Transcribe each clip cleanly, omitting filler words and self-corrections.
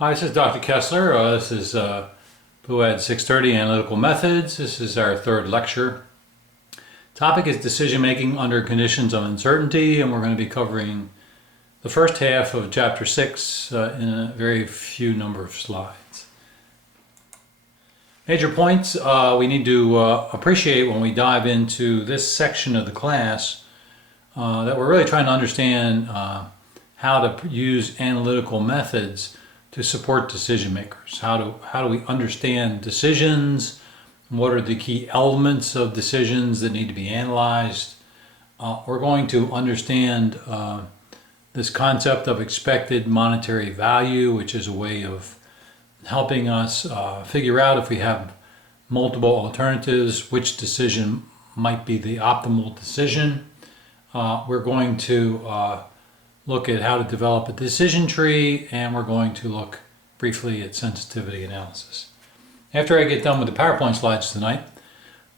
Hi, this is Dr. Kessler. This is PUAD630 Analytical Methods. This is our third lecture. Topic is decision making under conditions of uncertainty, and we're going to be covering the first half of chapter 6 in a very few number of slides. Major points we need to appreciate when we dive into this section of the class that we're really trying to understand how to use analytical methods to support decision makers. How do we understand decisions? What are the key elements of decisions that need to be analyzed? We're going to understand this concept of expected monetary value, which is a way of helping us figure out if we have multiple alternatives, which decision might be the optimal decision. We're going to look at how to develop a decision tree, and we're going to look briefly at sensitivity analysis. After I get done with the PowerPoint slides tonight,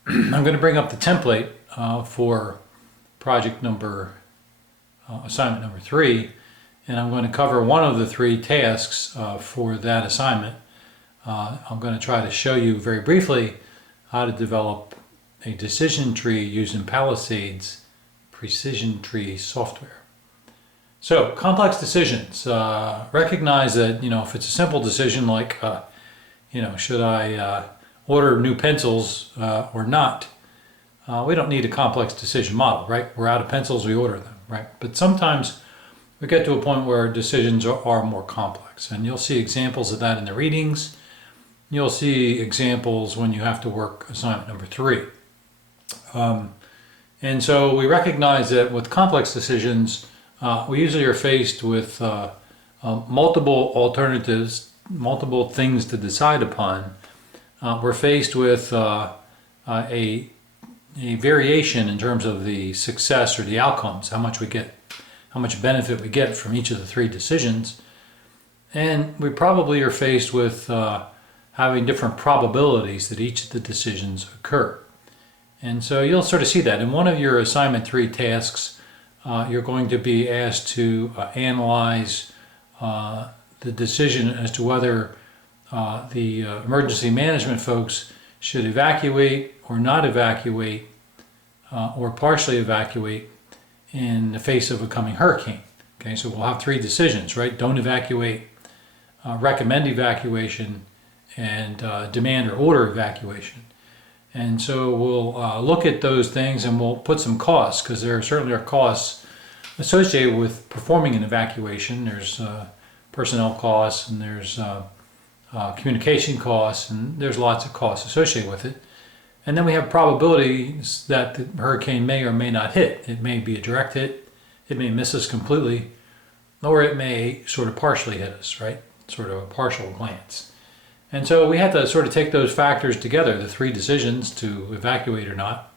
I'm going to bring up the template for project number, assignment number 3, and I'm going to cover one of the 3 tasks for that assignment. I'm going to try to show you very briefly how to develop a decision tree using Palisade's precision tree software. So, complex decisions. Recognize that, if it's a simple decision like, should I order new pencils or not, we don't need a complex decision model, right? We're out of pencils, we order them, right? But sometimes we get to a point where decisions are more complex, and you'll see examples of that in the readings. You'll see examples when you have to work assignment number 3. And so we recognize that with complex decisions, we usually are faced with multiple alternatives, multiple things to decide upon. We're faced with a variation in terms of the success or the outcomes, how much we get, how much benefit we get from each of the 3 decisions. And we probably are faced with having different probabilities that each of the decisions occur. And so you'll sort of see that in one of your assignment 3 tasks. You're going to be asked to analyze the decision as to whether the emergency management folks should evacuate or not evacuate or partially evacuate in the face of a coming hurricane. Okay, so we'll have 3 decisions, right? Don't evacuate, recommend evacuation, and demand or order evacuation. And so we'll look at those things, and we'll put some costs, because there certainly are costs associated with performing an evacuation. There's personnel costs, and there's communication costs, and there's lots of costs associated with it. And then we have probabilities that the hurricane may or may not hit. It may be a direct hit, it may miss us completely, or it may sort of partially hit us, right? Sort of a partial glance. And so we have to sort of take those factors together, the 3 decisions to evacuate or not,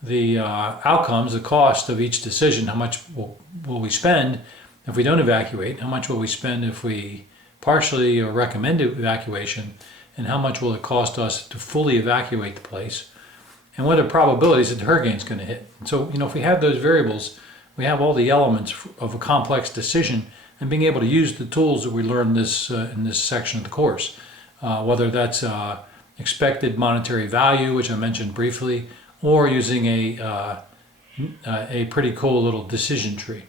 the outcomes, the cost of each decision, how much will we spend if we don't evacuate, how much will we spend if we partially or recommend evacuation, and how much will it cost us to fully evacuate the place, and what are the probabilities that the hurricane's going to hit. And so, if we have those variables, we have all the elements of a complex decision, and being able to use the tools that we learned in this section of the course. Whether that's expected monetary value, which I mentioned briefly, or using a pretty cool little decision tree.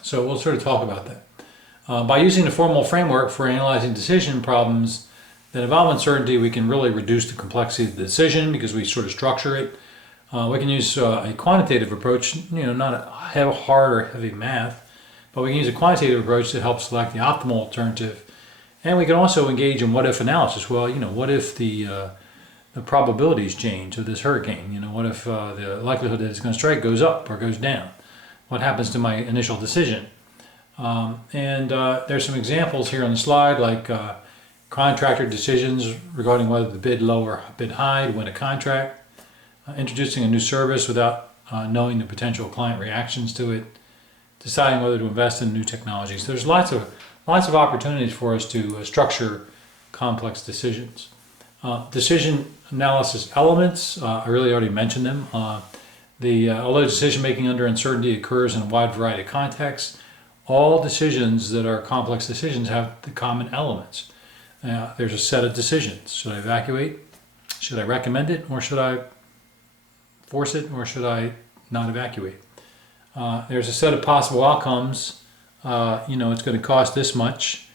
So we'll sort of talk about that. By using the formal framework for analyzing decision problems that involve uncertainty, we can really reduce the complexity of the decision because we sort of structure it. We can use a quantitative approach, not a hard or heavy math, but we can use a quantitative approach to help select the optimal alternative. And we can also engage in what-if analysis. Well, what if the probabilities change of this hurricane? What if the likelihood that it's going to strike goes up or goes down? What happens to my initial decision? There's some examples here on the slide, like contractor decisions regarding whether to bid low or bid high to win a contract, introducing a new service without knowing the potential client reactions to it, deciding whether to invest in new technologies. There's lots of opportunities for us to structure complex decisions. Decision analysis elements, I really already mentioned them. Although decision making under uncertainty occurs in a wide variety of contexts, all decisions that are complex decisions have the common elements. There's a set of decisions. Should I evacuate? Should I recommend it? Or should I force it? Or should I not evacuate? There's a set of possible outcomes. It's going to cost this much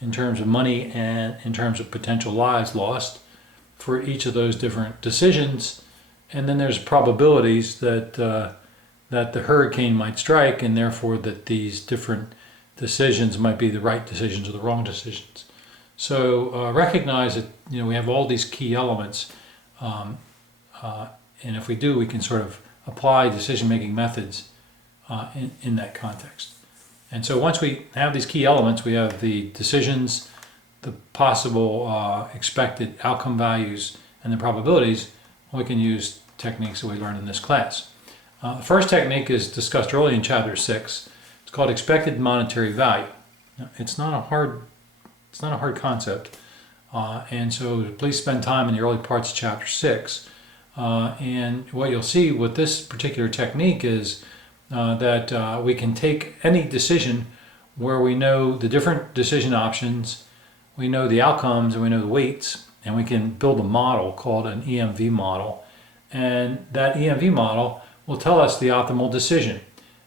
in terms of money and in terms of potential lives lost for each of those different decisions. And then there's probabilities that the hurricane might strike, and therefore that these different decisions might be the right decisions or the wrong decisions. So recognize that we have all these key elements, and if we do, we can sort of apply decision-making methods in that context. And so once we have these key elements, we have the decisions, the possible expected outcome values, and the probabilities. We can use techniques that we learned in this class. The first technique is discussed early in Chapter 6. It's called expected monetary value. Now, it's not a hard concept, and so please spend time in the early parts of Chapter 6. And what you'll see with this particular technique is that we can take any decision where we know the different decision options, we know the outcomes, and we know the weights, and we can build a model called an EMV model. And that EMV model will tell us the optimal decision.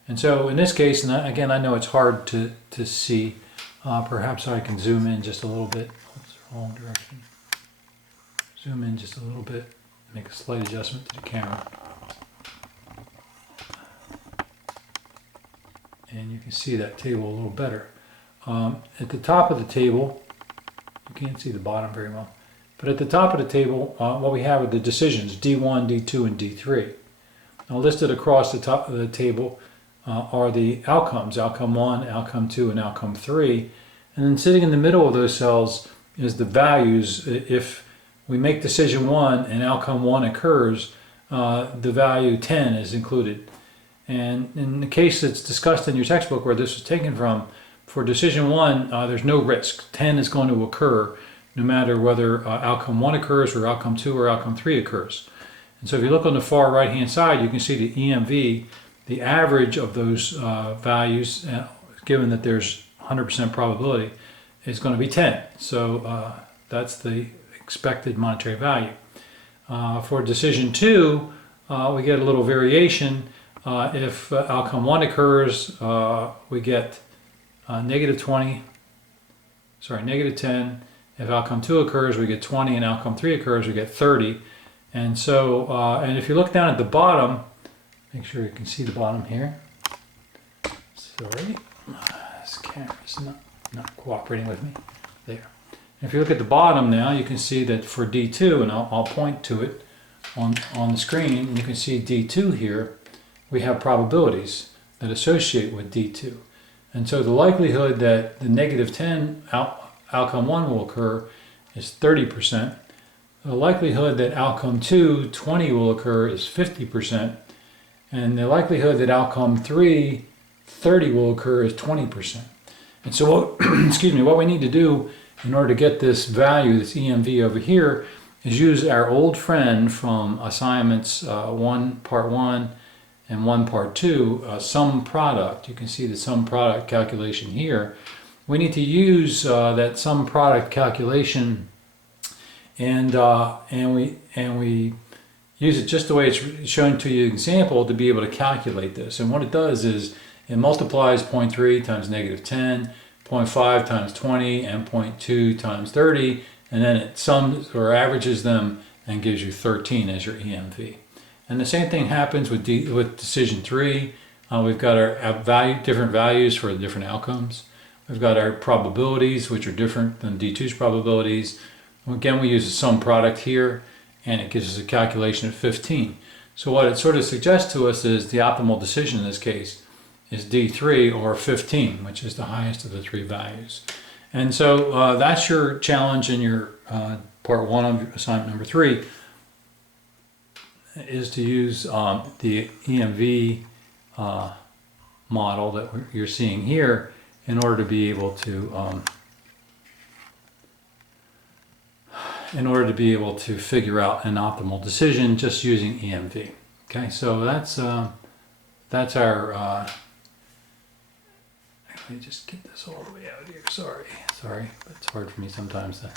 And so in this case, and again, I know it's hard to see, perhaps I can zoom in just a little bit. Oops, wrong direction. Zoom in just a little bit, make a slight adjustment to the camera. And you can see that table a little better. At the top of the table, you can't see the bottom very well, but at the top of the table, what we have are the decisions, D1, D2, and D3. Now listed across the top of the table are the outcomes, outcome 1, outcome 2, and outcome 3. And then sitting in the middle of those cells is the values. If we make decision 1 and outcome 1 occurs, the value 10 is included. And in the case that's discussed in your textbook where this was taken from, for decision 1, there's no risk. 10 is going to occur no matter whether outcome 1 occurs or outcome 2 or outcome 3 occurs. And so if you look on the far right hand side, you can see the EMV, the average of those values, given that there's 100% probability, is going to be 10. So that's the expected monetary value. For decision 2, we get a little variation. If outcome 1 occurs, we get negative 10. If outcome 2 occurs, we get 20, and outcome 3 occurs, we get 30. And so, and if you look down at the bottom, make sure you can see the bottom here. Sorry, this camera's not cooperating with me. There. And if you look at the bottom now, you can see that for D2, and I'll point to it on the screen, and you can see D2 here, we have probabilities that associate with D2. And so the likelihood that the negative 10 outcome 1 will occur is 30%. The likelihood that outcome 2, 20 will occur is 50%. And the likelihood that outcome 3, 30 will occur is 20%. And so what we need to do in order to get this value, this EMV over here, is use our old friend from assignments 1 part 1 and 1 part 2, sum product. You can see the sum product calculation here. We need to use that sum product calculation, and we use it just the way it's shown to you in the example to be able to calculate this. And what it does is it multiplies 0.3 times negative 10, 0.5 times 20, and 0.2 times 30, and then it sums or averages them and gives you 13 as your EMV. And the same thing happens with decision 3. We've got our different values for the different outcomes. We've got our probabilities, which are different than D2's probabilities. Again, we use a sum product here, and it gives us a calculation of 15. So what it sort of suggests to us is the optimal decision in this case is D3 or 15, which is the highest of the 3 values. And so that's your challenge in your part 1 of assignment number 3, is to use the EMV model that you're seeing here in order to be able to figure out an optimal decision just using EMV. Okay, so that's our Let me just get this all the way out here. Sorry, but it's hard for me sometimes to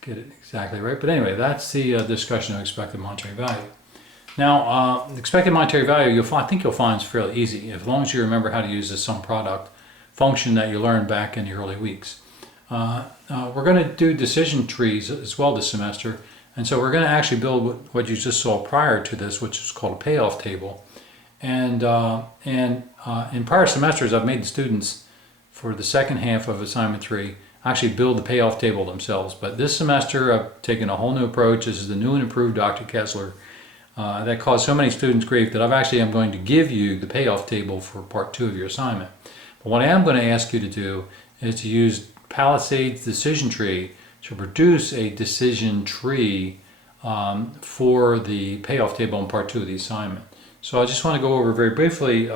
get it exactly right. But anyway, that's the discussion of expected monetary value. Now, expected monetary value, I think you'll find is fairly easy, as long as you remember how to use the sum product function that you learned back in the early weeks. We're going to do decision trees as well this semester, and so we're going to actually build what you just saw prior to this, which is called a payoff table. And in prior semesters, I've made the students, for the second half of assignment 3, actually build the payoff table themselves. But this semester, I've taken a whole new approach. This is the new and improved Dr. Kessler that caused so many students grief that I'm going to give you the payoff table for part 2 of your assignment. But what I am going to ask you to do is to use Palisades decision tree to produce a decision tree for the payoff table in part 2 of the assignment. So I just want to go over very briefly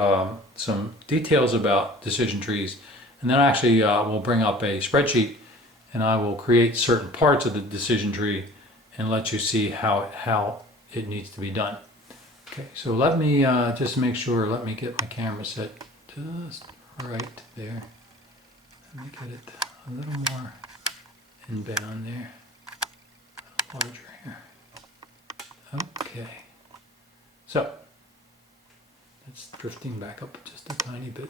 some details about decision trees, and then actually we'll bring up a spreadsheet and I will create certain parts of the decision tree and let you see how it needs to be done. Okay, so let me just make sure, let me get my camera set just right there. Let me get it a little more inbound there, larger here. Okay, so it's drifting back up just a tiny bit.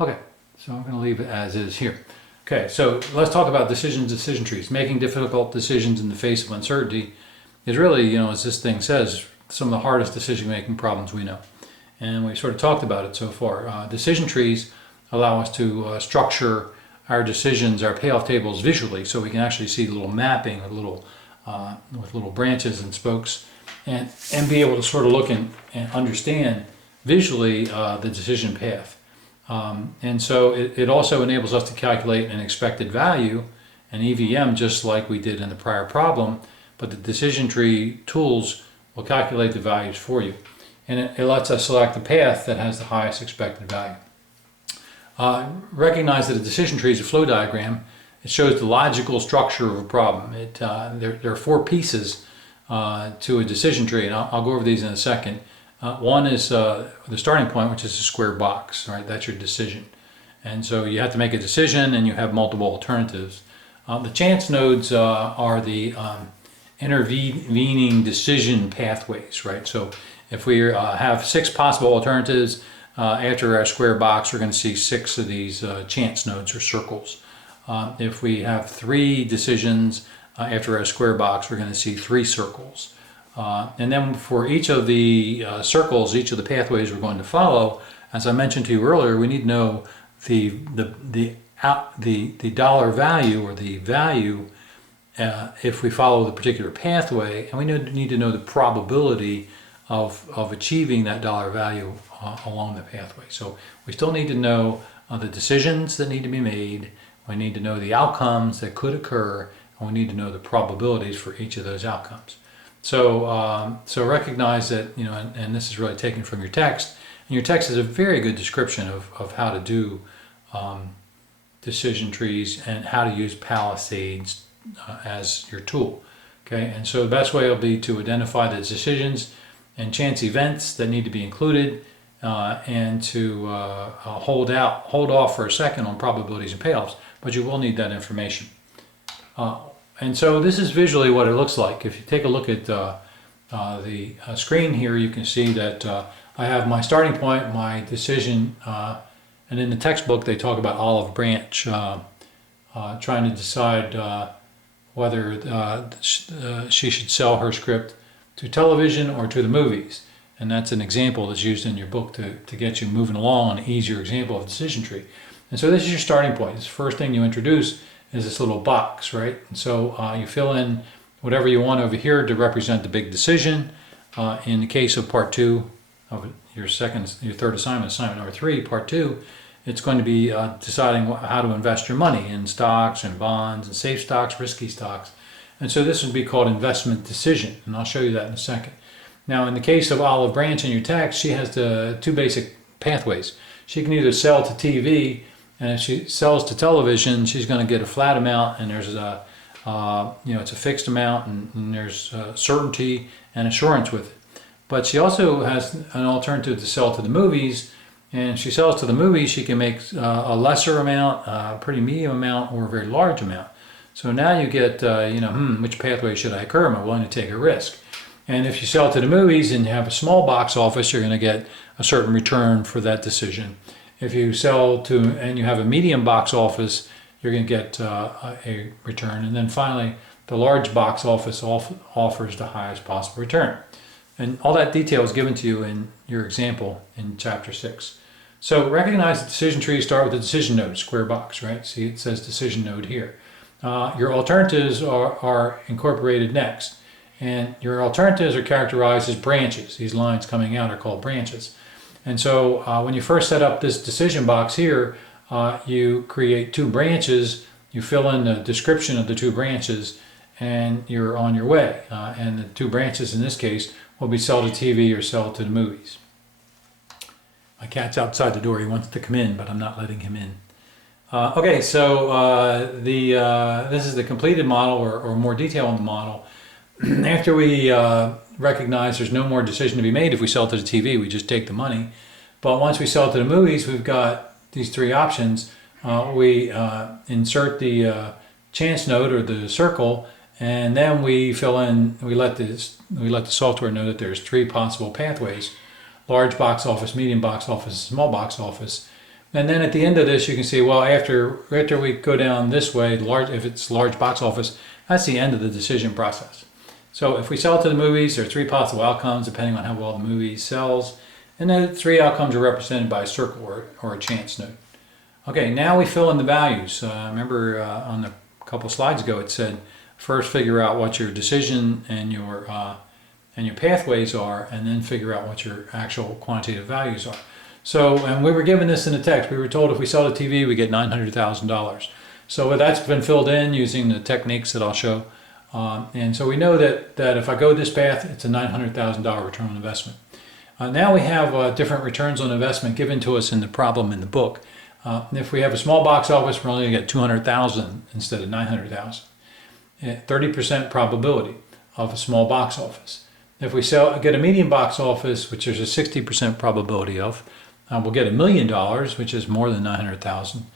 Okay, so I'm going to leave it as is here. Okay, so let's talk about decision trees. Making difficult decisions in the face of uncertainty is really, as this thing says, some of the hardest decision-making problems we know. And we sort of talked about it so far. Decision trees allow us to structure our decisions, our payoff tables visually, so we can actually see the little mapping with little branches and spokes, and be able to sort of look and understand visually the decision path. And so it also enables us to calculate an expected value, an EVM, just like we did in the prior problem, but the decision tree tools will calculate the values for you. And it lets us select the path that has the highest expected value. Recognize that a decision tree is a flow diagram. It shows the logical structure of a problem. There are 4 pieces to a decision tree, and I'll go over these in a second. One is the starting point, which is a square box, right? That's your decision. And so you have to make a decision and you have multiple alternatives. The chance nodes are the intervening decision pathways, right? So if we have 6 possible alternatives, after our square box, we're going to see 6 of these chance nodes or circles. If we have 3 decisions after our square box, we're going to see 3 circles. And then for each of the circles, each of the pathways we're going to follow, as I mentioned to you earlier, we need to know the dollar value, or the value if we follow the particular pathway, and we need to know the probability of achieving that dollar value along the pathway. So we still need to know the decisions that need to be made, we need to know the outcomes that could occur, and we need to know the probabilities for each of those outcomes. So recognize that, and this is really taken from your text, and your text is a very good description of how to do decision trees and how to use Palisades as your tool. Okay, and so the best way will be to identify the decisions and chance events that need to be included, and to hold off for a second on probabilities and payoffs, but you will need that information. And so this is visually what it looks like. If you take a look at the screen here, you can see that I have my starting point, my decision, and in the textbook they talk about olive branch, trying to decide whether she should sell her script to television or to the movies. And that's an example that's used in your book to get you moving along, an easier example of decision tree. And so this is your starting point. This first thing you introduce is this little box, right? And so you fill in whatever you want over here to represent the big decision. In the case of part 2 of your third assignment number 3, part 2, it's going to be deciding how to invest your money in stocks and bonds and safe stocks, risky stocks. And so this would be called investment decision, and I'll show you that in a second. Now, in the case of Olive Branch in your text, she has the 2 basic pathways. She can either sell to TV, and if she sells to television, she's going to get a flat amount, and there's it's a fixed amount, and there's certainty and assurance with it. But she also has an alternative to sell to the movies, And if she sells to the movies, she can make a lesser amount, a pretty medium amount, or a very large amount. So now you get, which pathway should I occur? Am I willing to take a risk? And if you sell to the movies and you have a small box office, you're going to get a certain return for that decision. If you sell to and you have a medium box office, you're going to get a return. And then finally, the large box office offers the highest possible return. And all that detail is given to you in your example in Chapter 6. So recognize the decision trees start with the decision node, square box, right? See, it says decision node here. Your alternatives are incorporated next. And your alternatives are characterized as branches. These lines coming out are called branches. And so when you first set up this decision box here, you create two branches, you fill in the description of the two branches, and you're on your way. And the two branches in this case will be sell to TV or sell to the movies. My cat's outside the door. He wants to come in, but I'm not letting him in. Okay, so this is the completed model, or more detail on the model. After we recognize there's no more decision to be made if we sell to the TV, we just take the money. But once we sell to the movies, we've got these three options. We insert the chance node or the circle, and then we fill in. We let the software know that there's three possible pathways: large box office, medium box office, small box office. And then at the end of this, you can see, well, after we go down this way, if it's large box office, that's the end of the decision process. So if we sell to the movies, there are three possible outcomes depending on how well the movie sells. And the three outcomes are represented by a circle or a chance node. Okay, now we fill in the values. Remember on a couple slides ago it said first figure out what your decision and your pathways are, and then figure out what your actual quantitative values are. So, and we were given this in the text. We were told if we sell to TV, we get $900,000. So that's been filled in using the techniques that I'll show. And so we know that if I go this path, it's a $900,000 return on investment. Now we have different returns on investment given to us in the problem in the book. If we have a small box office, we're only going to get 200,000 instead of 900,000. 30% probability of a small box office. If we get a medium box office, which there's a 60% probability of, we'll get $1 million, which is more than 900,000.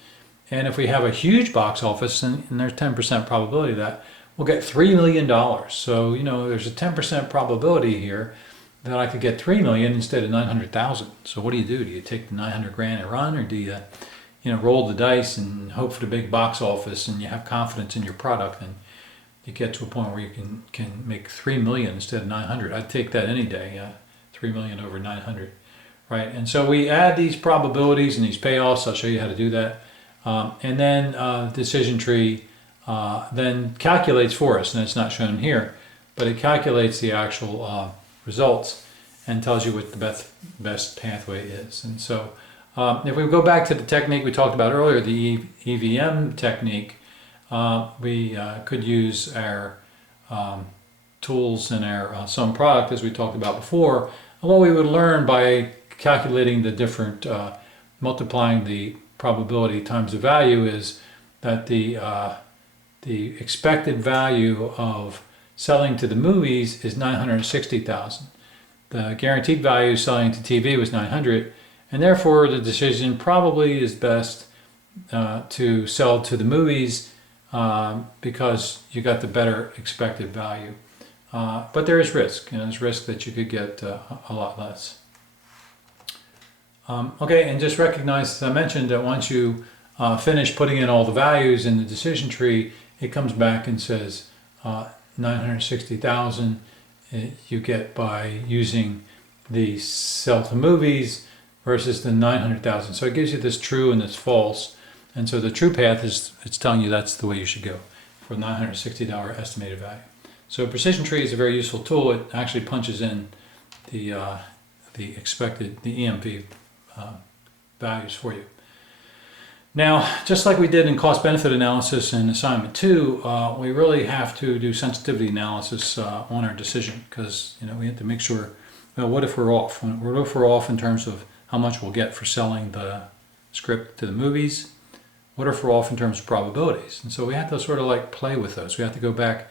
And if we have a huge box office, and there's 10% probability of that, we'll get $3 million. So, there's a 10% probability here that I could get $3 million instead of 900,000. So what do? Do you take the 900 grand and run, or do you, roll the dice and hope for the big box office, and you have confidence in your product, and you get to a point where you can make 3 million instead of 900? I'd take that any day. 3 million over 900, right? And so we add these probabilities and these payoffs. I'll show you how to do that. And then decision tree then calculates for us, and it's not shown here, but it calculates the actual results and tells you what the best pathway is. And so if we go back to the technique we talked about earlier, the EVM technique, we could use our tools in our sum product, as we talked about before. And what we would learn by calculating the different, multiplying the probability times the value, is that the expected value of selling to the movies is 960,000. The guaranteed value selling to TV was 900, and therefore the decision probably is best to sell to the movies because you got the better expected value. But there is risk, there's risk that you could get a lot less. Okay, and just recognize, as I mentioned, that once you finish putting in all the values in the decision tree, it comes back and says 960,000 you get by using the sell to movies versus the 900,000. So it gives you this true and this false. And so the true path is, it's telling you that's the way you should go for $960 estimated value. So Precision Tree is a very useful tool. It actually punches in the expected, the EMV values for you. Now, just like we did in cost-benefit analysis in assignment 2, we really have to do sensitivity analysis on our decision, because we have to make sure, well, what if we're off? What if we're off in terms of how much we'll get for selling the script to the movies? What if we're off in terms of probabilities? And so we have to sort of like play with those. We have to go back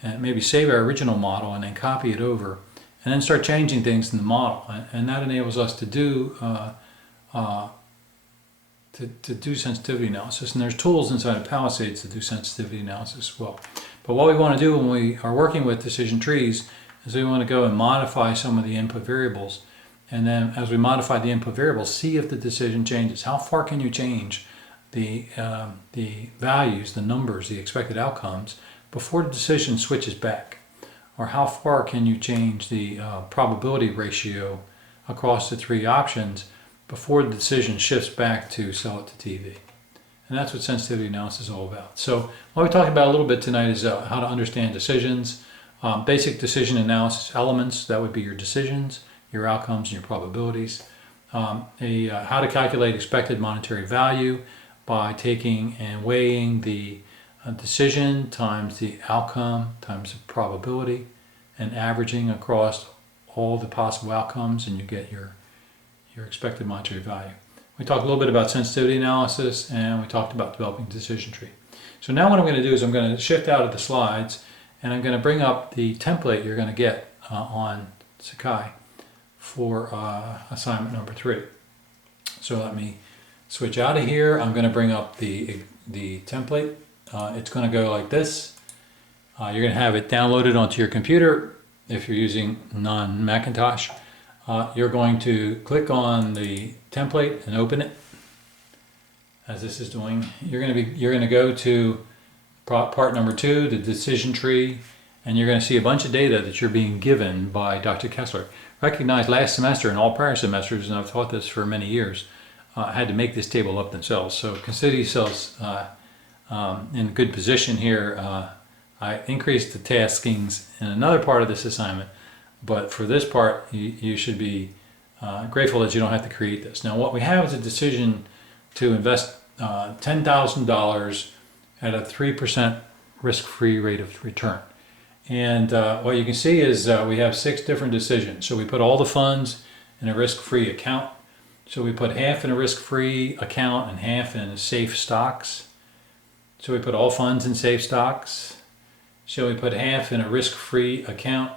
and maybe save our original model and then copy it over and then start changing things in the model. And that enables us to do to do sensitivity analysis. And there's tools inside of PUAD630 to do sensitivity analysis as well. But what we want to do when we are working with decision trees is we want to go and modify some of the input variables. And then as we modify the input variables, see if the decision changes. How far can you change the values, the numbers, the expected outcomes before the decision switches back? Or how far can you change the probability ratio across the three options before the decision shifts back to sell it to TV? And that's what sensitivity analysis is all about. So what we talked about a little bit tonight is how to understand decisions, basic decision analysis elements. That would be your decisions, your outcomes, and your probabilities. How to calculate expected monetary value by taking and weighing the decision times the outcome times the probability and averaging across all the possible outcomes, and you get your expected monetary value. We talked a little bit about sensitivity analysis, and we talked about developing decision tree. So now what I'm going to do is I'm going to shift out of the slides, and I'm going to bring up the template you're going to get on Sakai for assignment number 3. So let me switch out of here. I'm going to bring up the template. It's going to go like this. You're going to have it downloaded onto your computer if you're using non-Macintosh. You're going to click on the template and open it, as this is doing. You're going to go to part number 2, the decision tree, and you're going to see a bunch of data that you're being given by Dr. Kessler. Recognized last semester and all prior semesters, and I've taught this for many years, had to make this table up themselves. So consider yourselves in a good position here. I increased the taskings in another part of this assignment, but for this part, you should be grateful that you don't have to create this. Now, what we have is a decision to invest $10,000 at a 3% risk-free rate of return. And what you can see is we have 6 different decisions. So we put all the funds in a risk-free account. So we put half in a risk-free account and half in safe stocks. So we put all funds in safe stocks. So we put half in a risk-free account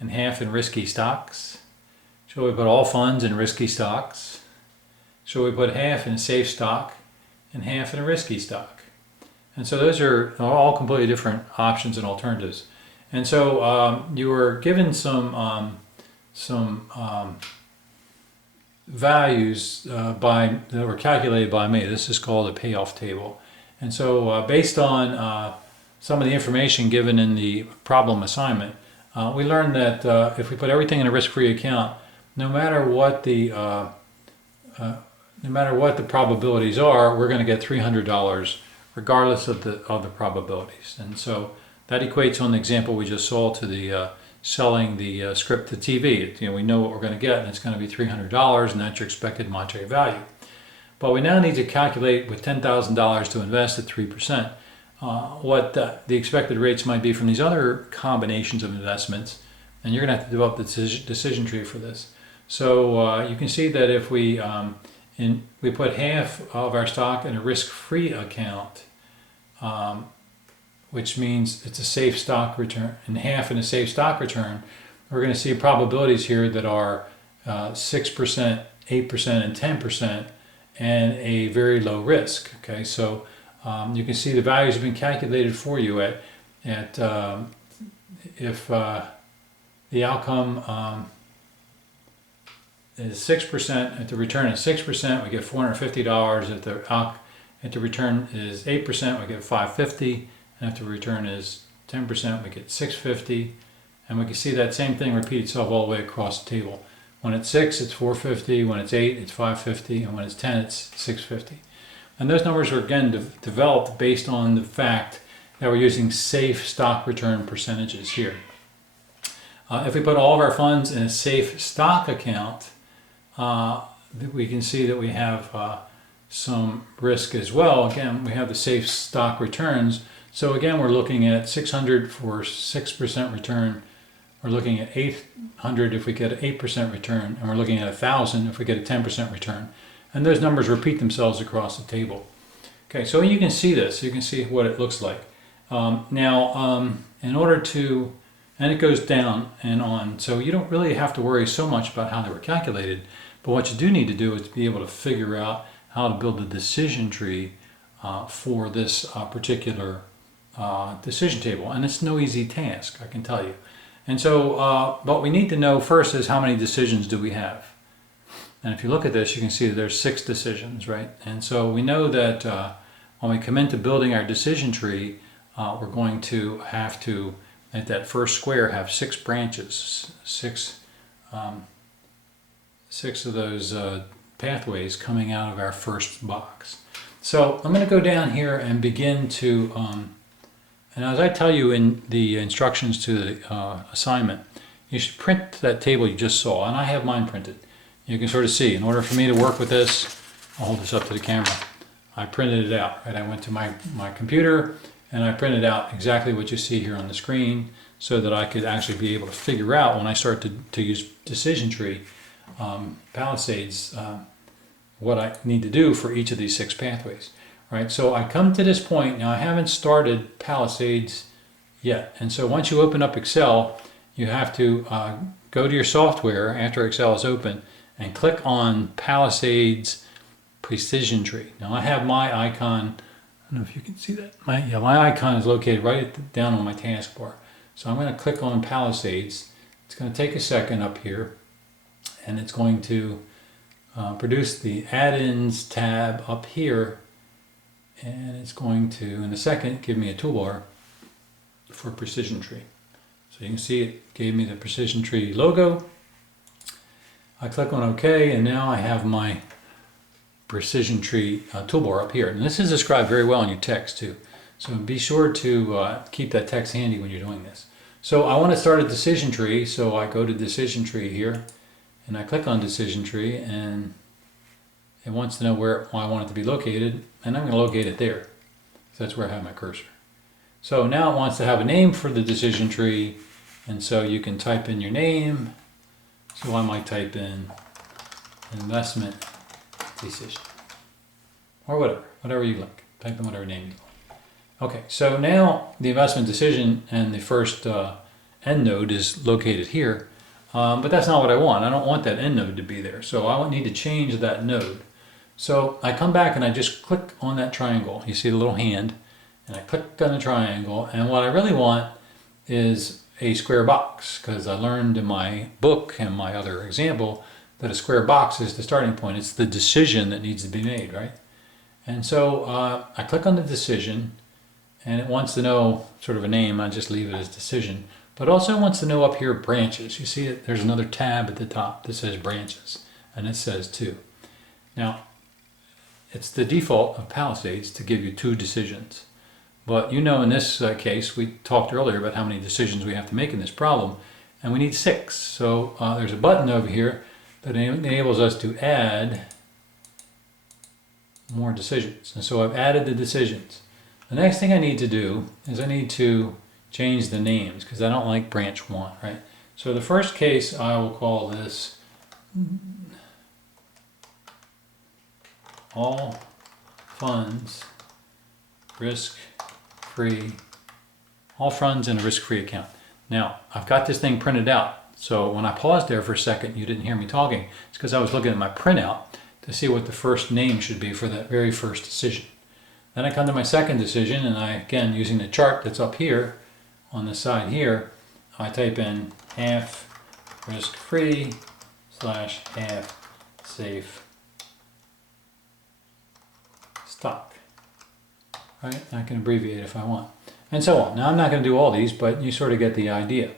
and half in risky stocks. So we put all funds in risky stocks. So we put half in a safe stock and half in a risky stock. And so those are all completely different options and alternatives. And so you were given some values that were calculated by me. This is called a payoff table. And so based on some of the information given in the problem assignment, we learned that if we put everything in a risk-free account, no matter what the probabilities are, we're going to get $300 regardless of the probabilities. And so that equates on the example we just saw to the selling the script to TV. We know what we're going to get, and it's going to be $300, and that's your expected monetary value. But we now need to calculate with $10,000 to invest at 3%. What the expected rates might be from these other combinations of investments, and you're going to have to develop the decision tree for this. So you can see that if we put half of our stock in a risk-free account, which means it's a safe stock return, and half in a safe stock return, we're going to see probabilities here that are 6%, 8%, and 10%, and a very low risk. Okay, so you can see the values have been calculated for you at if the outcome is 6%, if the return is 6%, we get $450. If the return is 8%, we get $550, and if the return is 10%, we get $650. And we can see that same thing repeat itself all the way across the table. When it's 6, it's $450. When it's 8, it's $550, and when it's 10, it's $650. And those numbers are again developed based on the fact that we're using safe stock return percentages here. If we put all of our funds in a safe stock account, we can see that we have some risk as well. Again, we have the safe stock returns. So again, we're looking at 600 for 6% return. We're looking at 800 if we get an 8% return, and we're looking at 1,000 if we get a 10% return. And those numbers repeat themselves across the table. Okay, so you can see this. You can see what it looks like. In order to, and it goes down and on, so you don't really have to worry so much about how they were calculated. But what you do need to do is be able to figure out how to build a decision tree for this particular decision table. And it's no easy task, I can tell you. And so what we need to know first is how many decisions do we have. And if you look at this, you can see that there's 6 decisions, right? And so we know that when we come into building our decision tree, we're going to have to, at that first square, have 6 branches, six of those pathways coming out of our first box. So I'm going to go down here and begin to, and as I tell you in the instructions to the assignment, you should print that table you just saw, and I have mine printed. You can sort of see, in order for me to work with this, I'll hold this up to the camera, I printed it out, right? I went to my computer and I printed out exactly what you see here on the screen so that I could actually be able to figure out when I start to use decision tree Palisades, what I need to do for each of these 6 pathways, right? So I come to this point, now I haven't started Palisades yet. And so once you open up Excel, you have to go to your software after Excel is open and click on Palisades Precision Tree. Now I have my icon, I don't know if you can see that. My icon is located right down on my taskbar. So I'm going to click on Palisades. It's going to take a second up here, and it's going to produce the add-ins tab up here, and it's going to, in a second, give me a toolbar for Precision Tree. So you can see it gave me the Precision Tree logo. I click on OK, and now I have my Precision Tree toolbar up here. And this is described very well in your text too. So be sure to keep that text handy when you're doing this. So I want to start a decision tree, so I go to Decision Tree here, and I click on Decision Tree, and it wants to know where I want it to be located, and I'm going to locate it there. So that's where I have my cursor. So now it wants to have a name for the decision tree, and so you can type in your name. So I might type in investment decision, or whatever you like. Type in whatever name you like. Okay, so now the investment decision and the first end node is located here, but that's not what I want. I don't want that end node to be there, so I need to change that node. So I come back and I just click on that triangle. You see the little hand, and I click on the triangle, and what I really want is a square box, because I learned in my book and my other example that a square box is the starting point. It's the decision that needs to be made, right? And so I click on the decision, and it wants to know sort of a name. I just leave it as decision, but also it wants to know up here branches. You see it, there's another tab at the top that says branches, and it says 2. Now, it's the default of Palisades to give you 2 decisions. But you know, in this case, we talked earlier about how many decisions we have to make in this problem, and we need 6. So there's a button over here that enables us to add more decisions. And so I've added the decisions. The next thing I need to do is I need to change the names, because I don't like branch 1, right? So the first case, I will call this all funds risk-free, all funds in a risk-free account. Now, I've got this thing printed out. So when I paused there for a second, you didn't hear me talking. It's because I was looking at my printout to see what the first name should be for that very first decision. Then I come to my second decision, and I, again, using the chart that's up here on the side here, I type in half risk-free / half safe stock. Right? I can abbreviate if I want, and so on. Now I'm not going to do all these, but you sort of get the idea.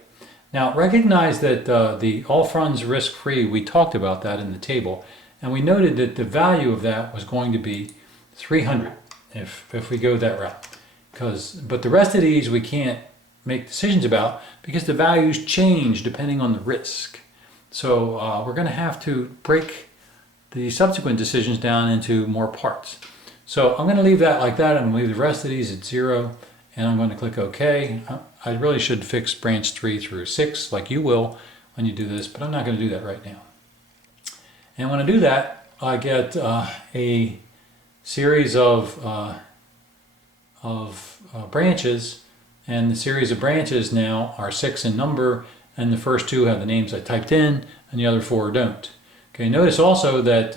Now recognize that the all funds risk-free, we talked about that in the table, and we noted that the value of that was going to be 300 if we go that route. But the rest of these we can't make decisions about because the values change depending on the risk. So we're going to have to break the subsequent decisions down into more parts. So I'm going to leave that like that. I'm going to leave the rest of these at 0, and I'm going to click OK. I really should fix branch 3 through 6 like you will when you do this, but I'm not going to do that right now. And when I do that, I get a series of branches, and the series of branches now are 6 in number, and the first 2 have the names I typed in, and the other 4 don't. Okay, notice also that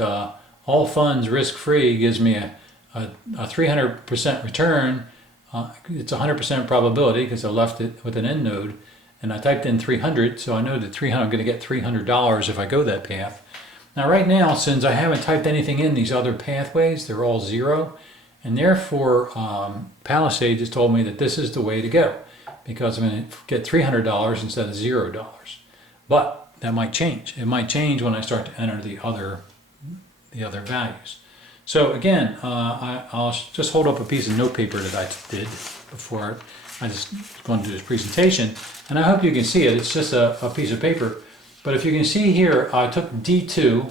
all funds risk-free gives me a 300% return. It's 100% probability because I left it with an end node, and I typed in 300, so I know that I'm going to get $300 if I go that path. Now right now, since I haven't typed anything in these other pathways, they're all 0, and therefore Palisades has told me that this is the way to go, because I'm going to get $300 instead of $0. But that might change. It might change when I start to enter the other values. So again, I'll just hold up a piece of notepaper that I did before I just going to do this presentation, and I hope you can see it. It's just a piece of paper. But if you can see here, I took D2,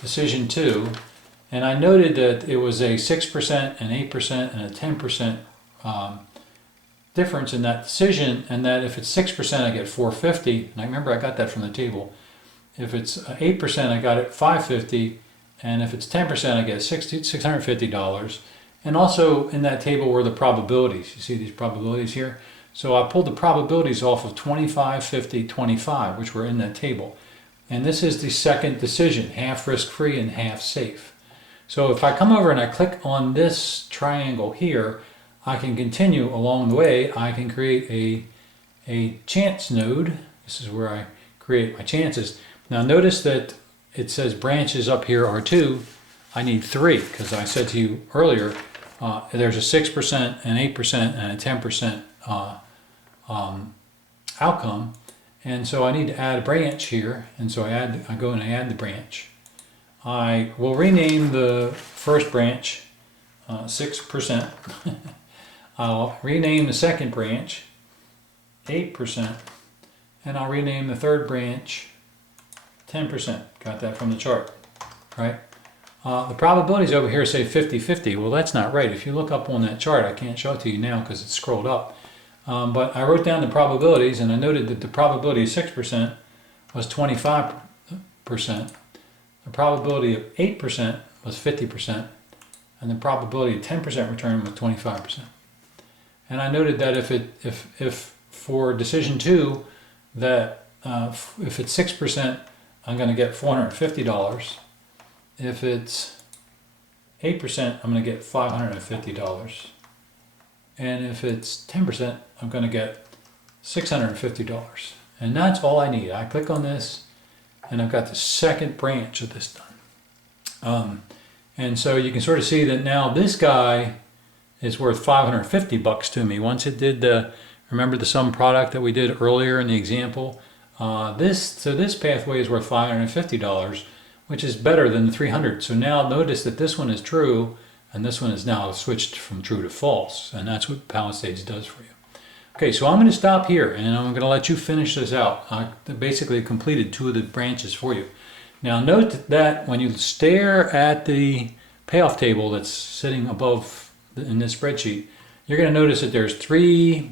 decision 2, and I noted that it was a 6%, an 8%, and a 10% difference in that decision, and that if it's 6%, I get 450, and I remember I got that from the table. If it's 8%, I got it 550, and if it's 10%, I get $650. And also in that table were the probabilities. You see these probabilities here? So I pulled the probabilities off of 25, 50, 25, which were in that table. And this is the second decision, half risk-free and half safe. So if I come over and I click on this triangle here, I can continue along the way. I can create a chance node. This is where I create my chances. Now notice that it says branches up here are 2. I need 3 because I said to you earlier there's a 6%, an 8%, and a 10% outcome, and so I need to add a branch here, and so I go and I add the branch. I will rename the first branch 6%. I'll rename the second branch 8%, and I'll rename the third branch 10%. Got that from the chart, right? The probabilities over here say 50-50. Well, that's not right. If you look up on that chart, I can't show it to you now because it's scrolled up. But I wrote down the probabilities, and I noted that the probability of 6% was 25%. The probability of 8% was 50%. And the probability of 10% return was 25%. And I noted that if for decision 2, that if it's 6%, I'm going to get $450. If it's 8%, I'm going to get $550. And if it's 10%, I'm going to get $650. And that's all I need. I click on this, and I've got the second branch of this done. And so you can sort of see that now this guy is worth $550 to me. Once it did remember the sum product that we did earlier in the example? This pathway is worth $550, which is better than the 300. So now notice that this one is true, and this one is now switched from true to false, and that's what Palisades does for you. Okay, so I'm going to stop here, and I'm going to let you finish this out. I basically completed 2 of the branches for you. Now note that when you stare at the payoff table that's sitting above in this spreadsheet, you're going to notice that there's 3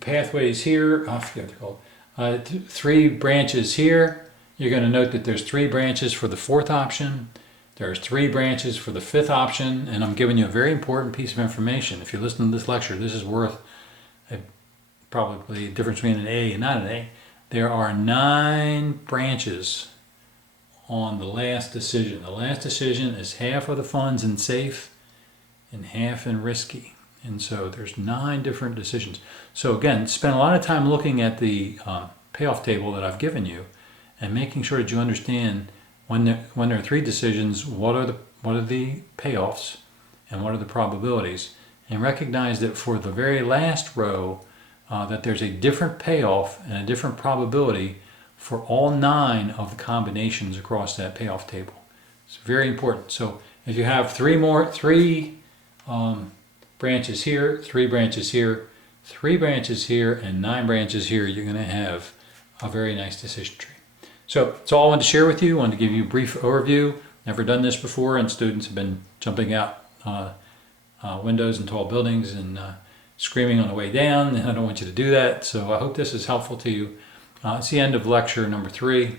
pathways here. I forget what they're called. 3 branches here. You're going to note that there's 3 branches for the 4th option. There's 3 branches for the 5th option, and I'm giving you a very important piece of information. If you listen to this lecture, this is worth probably the difference between an A and not an A. There are 9 branches on the last decision. The last decision is half of the funds in safe and half in risky. And so there's 9 different decisions. So again, spend a lot of time looking at the payoff table that I've given you and making sure that you understand when there are 3 decisions, what are the payoffs and what are the probabilities, and recognize that for the very last row that there's a different payoff and a different probability for all 9 of the combinations across that payoff table. It's very important. So if you have 3 branches here, 3 branches here, 3 branches here, and 9 branches here, you're going to have a very nice decision tree. So that's all I wanted to share with you. I wanted to give you a brief overview. Never done this before, and students have been jumping out windows in tall buildings and screaming on the way down, and I don't want you to do that. So I hope this is helpful to you. It's the end of lecture number 3.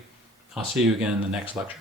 I'll see you again in the next lecture.